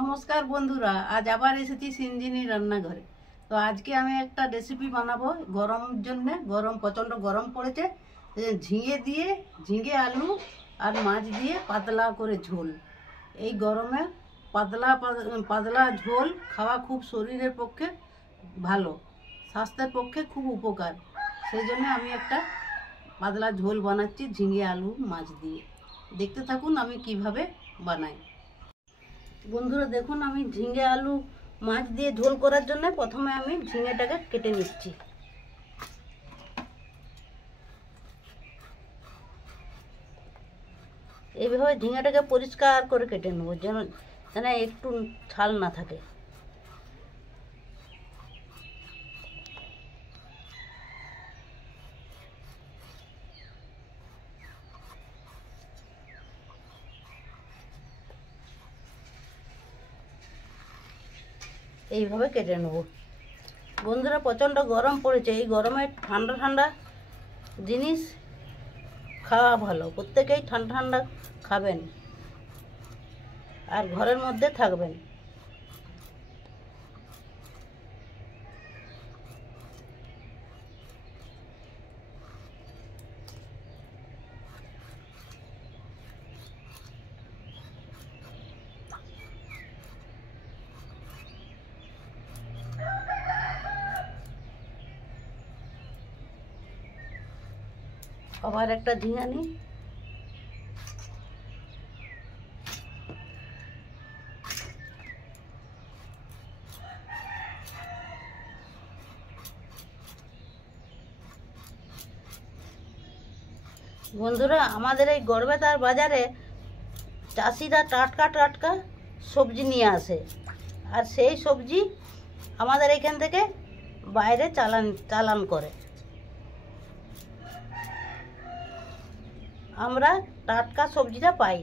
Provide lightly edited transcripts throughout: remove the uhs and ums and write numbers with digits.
নমস্কার বন্ধুরা, আজ আবার এসেছি সিঞ্জিনি রান্নাঘরে। তো আজকে আমি একটা রেসিপি বানাবো গরমের জন্য। প্রচণ্ড গরম পড়েছে। ঝিঙে আলু আর মাছ দিয়ে পাতলা করে ঝোল। এই গরমে পাতলা পাতলা ঝোল খাওয়া খুব শরীরের পক্ষে ভালো, স্বাস্থ্যের পক্ষে খুব উপকার। সেই জন্য আমি একটা পাতলা ঝোল বানাচ্ছি ঝিঙে আলু মাছ দিয়ে। দেখতে থাকুন আমি কিভাবে বানাই। বন্ধুরা দেখুন, আমি ঝিঙে আলু মাছ দিয়ে ঝোল করার জন্য প্রথমে আমি ঝিঙেটাকে কেটে নিচ্ছি। এইভাবে ঝিঙেটাকে পরিষ্কার করে কেটে নেব, যেন একটু ছাল না থাকে। এইভাবে কেটে নেব। বন্ধুরা প্রচণ্ড গরম পড়েছে, এই গরমে ঠান্ডা ঠান্ডা জিনিস খাওয়া ভালো। প্রত্যেকেই ঠান্ডা ঠান্ডা খাবেন আর ঘরের মধ্যে থাকবেন। আবার একটা ঝিঙা নিই। বন্ধুরা আমাদের এই গড়বেতার বাজারে চাষিরা টাটকা টাটকা সবজি নিয়ে আসে, আর সেই সবজি আমাদের এখান থেকে বাইরে চালান করে। আমরা টাটকা সবজিটা পাই।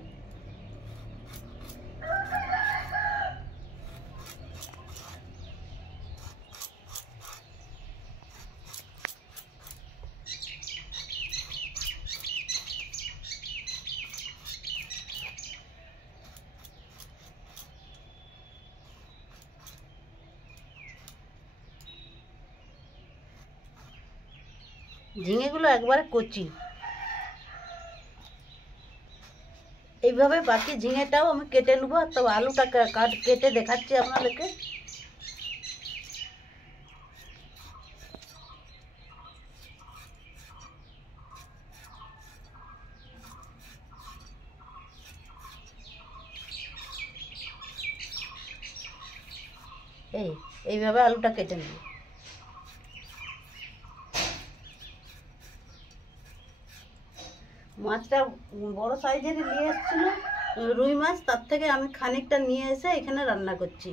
ঝিঙেগুলো একবারে কচি। এইভাবে বাকি ঝিঙেটাও আমি কেটে নেবো। তো আলুটা কেটে দেখাচ্ছি আপনাদেরকে। এইভাবে আলুটা কেটে নেব। মাছটা বড় সাইজেরই নিয়ে এসেছিল, রুই মাছ। তার থেকে আমি খানিকটা নিয়ে এসে এখানে রান্না করছি।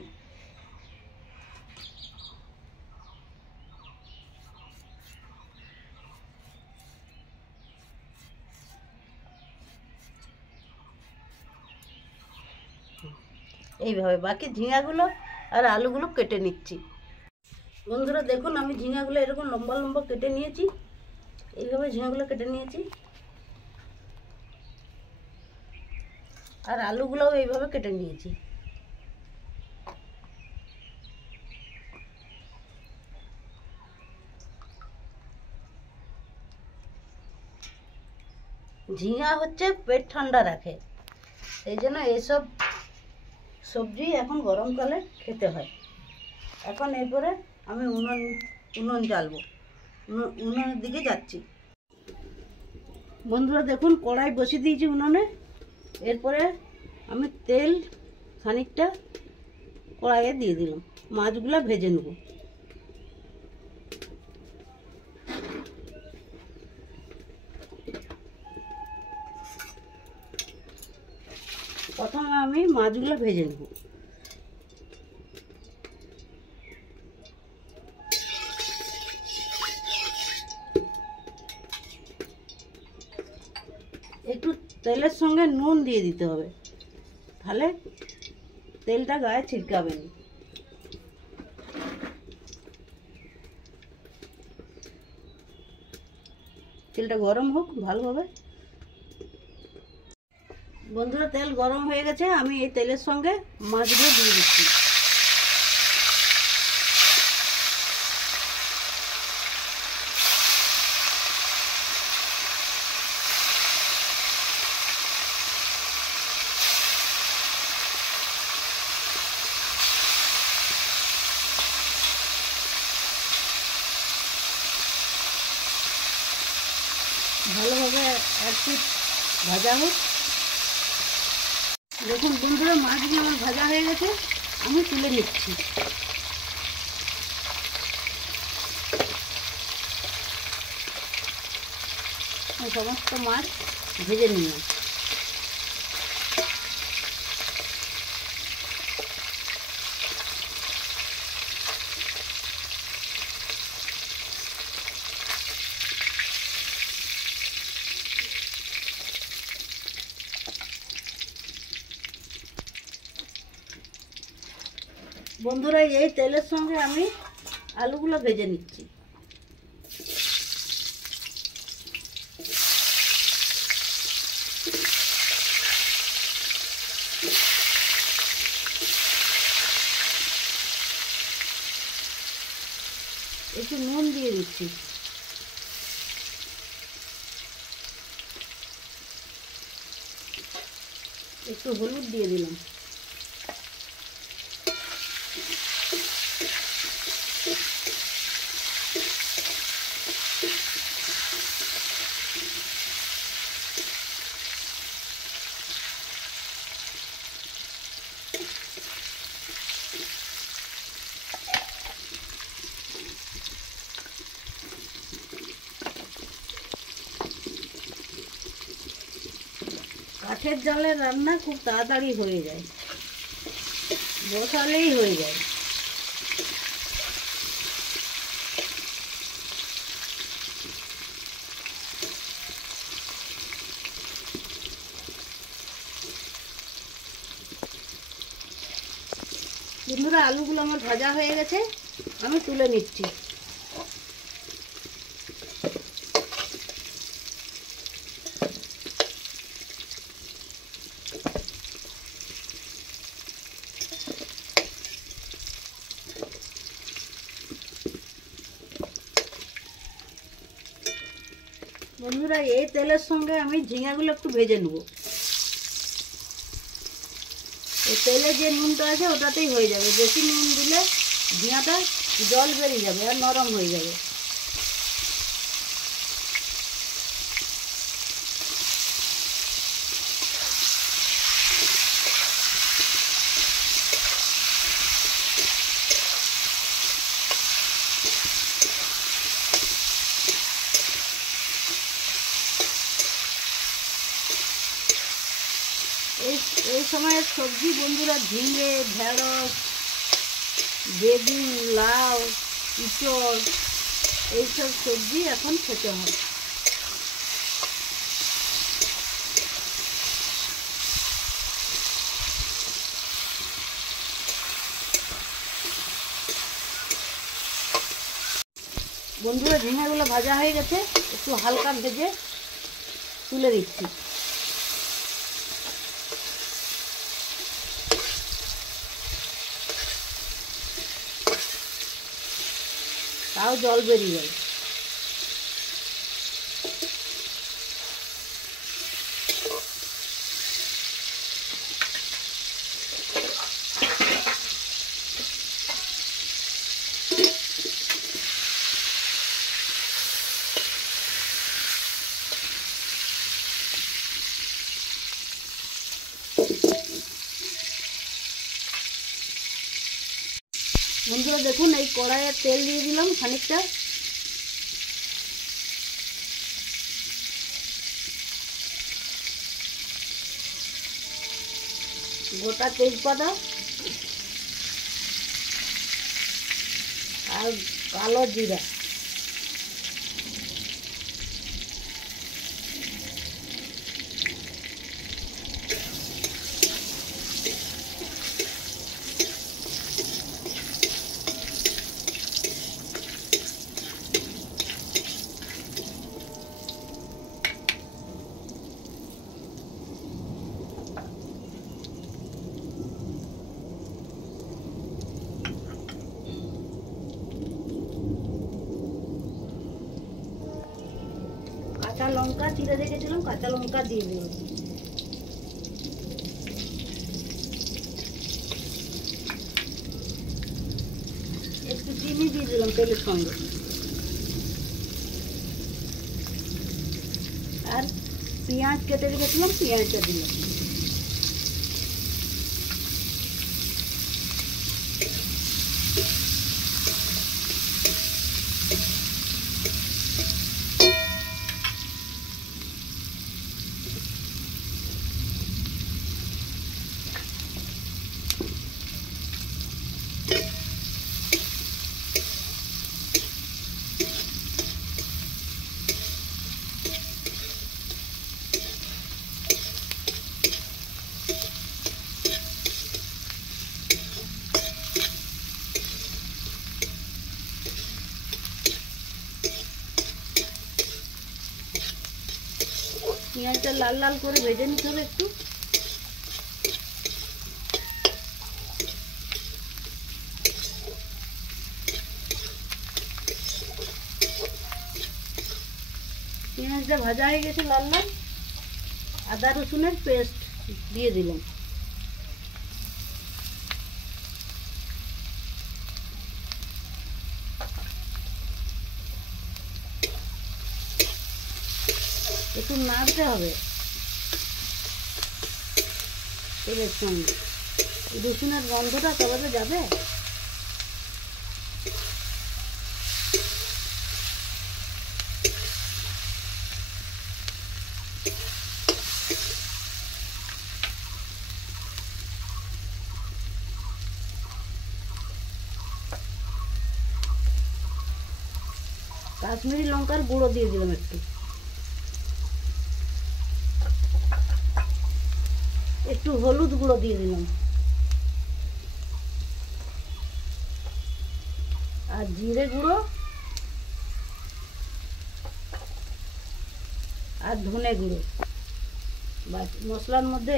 এইভাবে বাকি ঝিঙাগুলো আর আলুগুলো কেটে নিচ্ছি। বন্ধুরা দেখুন, আমি ঝিঙাগুলো এরকম লম্বা লম্বা কেটে নিয়েছি। এইভাবে ঝিঙাগুলো কেটে নিয়েছি, আর আলুগুলোও এইভাবে কেটে নিয়েছি। ঝিঙা হচ্ছে পেট ঠান্ডা রাখে, সেই জন্য এইসব সবজি এখন গরমকালে খেতে হয়। এখন এরপরে আমি উনুন জ্বালবো, উনুনের দিকে যাচ্ছি। বন্ধুরা দেখুন, কড়াই বসিয়ে দিয়েছি উনুনে। এরপরে আমি তেল খানিকটা কড়াইয়ে দিয়ে দিলাম। মাছগুলো ভেজে নেব। প্রথমে আমি মাছগুলো ভেজে নেব। একটু তেলের সঙ্গে নুন দিয়ে দিতে হবে, তাহলে তেলটা গায়ে ছিটকাবে না। তেলটা গরম হোক ভালোভাবে। বন্ধুরা, তেল গরম হয়ে গেছে, আমি এই তেলের সঙ্গে মাছগুলো দিয়ে দিচ্ছি। ভালোভাবে এক পিঠ ভাজা হোক। দেখুন বন্ধুরা, মাছগুলো আমার ভাজা হয়ে গেছে, আমি তুলে নিচ্ছি। সমস্ত মাছ ভেজে নিলাম। বন্ধুরা, এই তেলের সঙ্গে আমি আলুগুলো ভেজে নিচ্ছি। একটু নুন দিয়ে দিচ্ছি। একটু হলুদ দিয়ে দিলাম। কাঠের জালে রান্না খুব তাড়াতাড়ি হয়ে যায়, বসালেই হয়ে যায়। বন্ধুরা, আলুগুলো আমার ভাজা হয়ে গেছে, আমি তুলে নিচ্ছি। বন্ধুরা, এই তেলের সঙ্গে আমি ঝিঙাগুলো একটু ভেজে নেব। এই তেলে যে নুনটা আছে ওটাতেই হয়ে যাবে, বেশি নুন দিলে ঝিঙাটা জল বেরিয়ে যাবে আর নরম হয়ে যাবে। এই সময়ের সবজি বন্ধুরা, ঝিঙে, ঢেঁড়স, বেগুন, লাউ, ইঁচড়, এইসব সবজি এখন খেতে হয়। বন্ধুরা, ঝিঙাগুলো ভাজা হয়ে গেছে, একটু হালকা ভেজে তুলে দিচ্ছি। তাও জল বেরিয়ে গেল। বন্ধুরা দেখুন, এই কড়াইয়ে তেল দিয়ে দিলাম খানিকটা। গোটা তেজপাতা আর কালো জিরা, লঙ্কা চিড়ে রেখেছিলাম, কাঁচা লঙ্কা দিয়ে দিলাম। একটু চিনি দিয়ে দিলাম তেলের সঙ্গে, আর পেঁয়াজ কেটে রেখেছিলাম, পেঁয়াজটা দিলাম। পেঁয়াজটা লাল লাল করে ভেজে নিতে হবে একটু। পেঁয়াজটা ভাজা হয়ে গেছে লাল লাল, আদা রসুনের পেস্ট দিয়ে দিলাম। একটু নাড়তে হবে তেলের সঙ্গে, রসুনের গন্ধটা তবে যাবে। কাশ্মীরি লঙ্কার গুঁড়ো দিয়ে দিলাম একটু, একটু হলুদ গুঁড়ো দিয়ে দিলাম, আর জিরে গুঁড়ো আর ধনে গুঁড়ো। বাস মশলার মধ্যে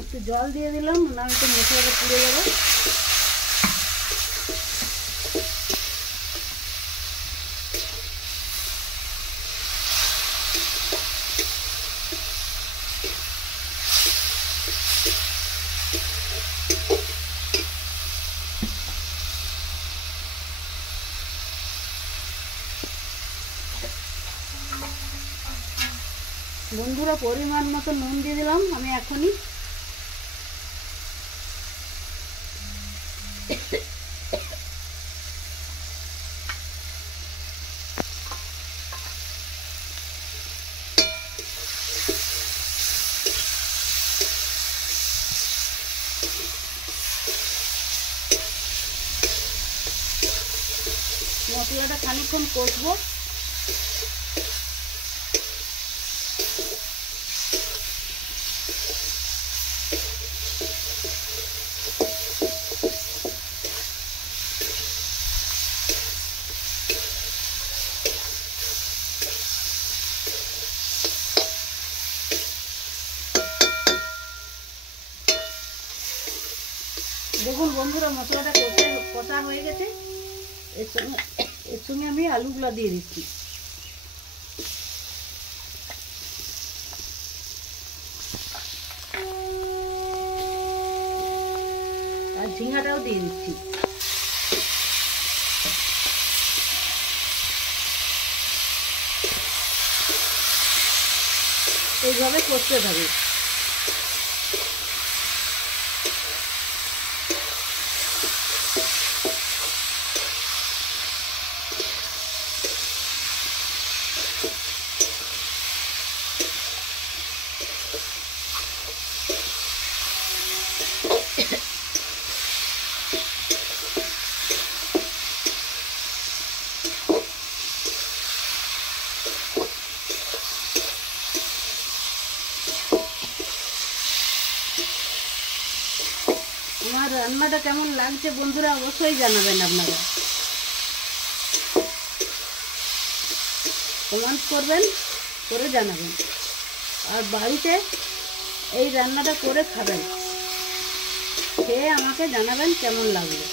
একটু জল দিয়ে দিলাম, না একটু মশলাটা পুড়ে যাবে। বন্ধুরা পরিমাণ মতো নুন দিয়ে দিলাম আমি এখনই। মশলাটা খানিকক্ষণ কষবো। দেখুন বন্ধুরা মশলাটা কষা হয়ে গেছে, এর সঙ্গে আমি আলুগুলো দিয়ে দিচ্ছি। আর ঝিঙাটাও দিয়ে দিচ্ছি। এইভাবে কষতে থাকবে। আমার রান্নাটা কেমন লাগছে বন্ধুরা অবশ্যই জানাবেন, আপনারা কমেন্ট করবেন, করে জানাবেন। আর বাড়িতে এই রান্নাটা করে খাবেন, খেয়ে আমাকে জানাবেন কেমন লাগলো।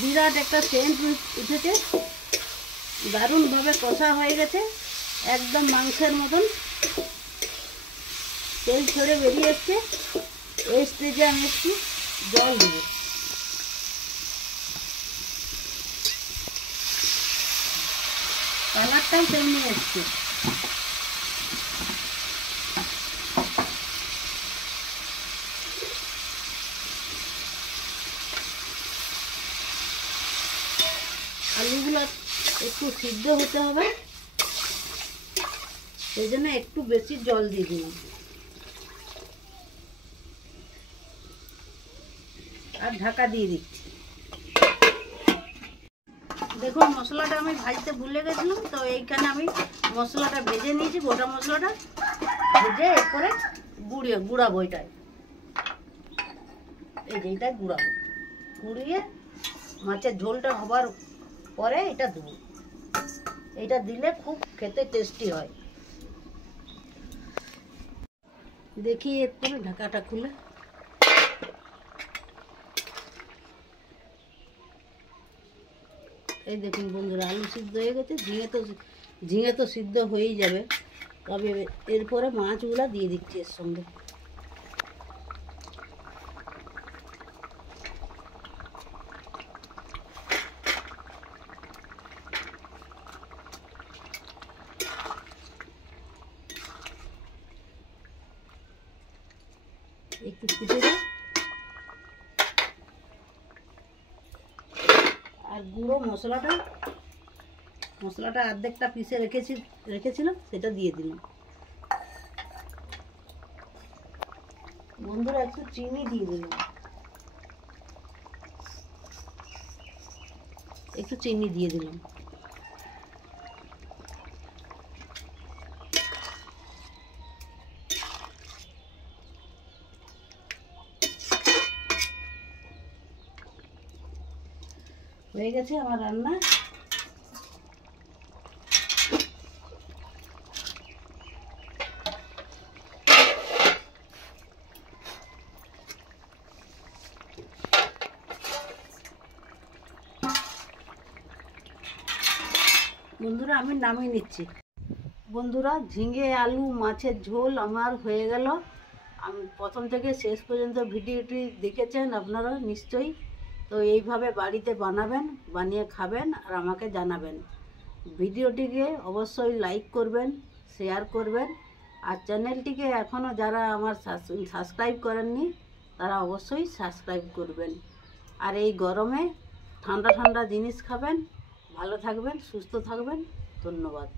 বিরাট একটা সেন্ট উঠেছে, দারুণভাবে কষা হয়ে গেছে, একদম মাংসের মতন তেল ছেড়ে বেরিয়ে এসছে। এই স্টেজে আমি একটু জল দেবো। কালারটাও তেমনি এসছে। আলুগুলো একটু সিদ্ধ হতে হবে, সেই জন্য একটু বেশি জল দিয়ে দিলাম। আর ঢাকা দিয়ে দিচ্ছি। দেখুন মশলাটা আমি ভাজতে ভুলে গেছিলাম, তো এইখানে আমি মশলাটা ভেজে নিয়েছি, গোটা মশলাটা ভেজে এরপরে গুঁড়াবো। এটাই এইটাই গুঁড়িয়ে মাছের ঝোলটা হবার পরে এটা দেবো। এটা দিলে খুব খেতে টেস্টি হয়। দেখি এরপরে ঢাকাটা খুলে এই দেখুন বন্ধুরা, আলু সিদ্ধ হয়ে গেছে। ঝিঙে তো সিদ্ধ হয়েই যাবে, তবে এরপরে মাছগুলা দিয়ে দিচ্ছি এর সঙ্গে। একটু ফুটে যায়। আর গুঁড়ো মশলাটা অর্ধেকটা পিষে রেখেছিলাম, সেটা দিয়ে দিলাম। বন্ধুরা একটু চিনি দিয়ে দিলাম, একটু চিনি দিয়ে দিলাম। হয়ে গেছে আমার রান্না। বন্ধুরা আমি নামিয়ে নিচ্ছি। বন্ধুরা ঝিঙে আলু মাছের ঝোল আমার হয়ে গেল। আমি প্রথম থেকে শেষ পর্যন্ত ভিডিওটি দেখেছেন আপনারা নিশ্চয়ই। তো এইভাবে বাড়িতে বানাবেন, বানিয়ে খাবেন আর আমাকে জানাবেন। ভিডিওটিকে অবশ্যই লাইক করবেন, শেয়ার করবেন, আর চ্যানেলটিকে এখনও যারা আমার সাবস্ক্রাইব করেননি তারা অবশ্যই সাবস্ক্রাইব করবেন। আর এই গরমে ঠান্ডা ঠান্ডা জিনিস খাবেন, ভালো থাকবেন, সুস্থ থাকবেন। ধন্যবাদ।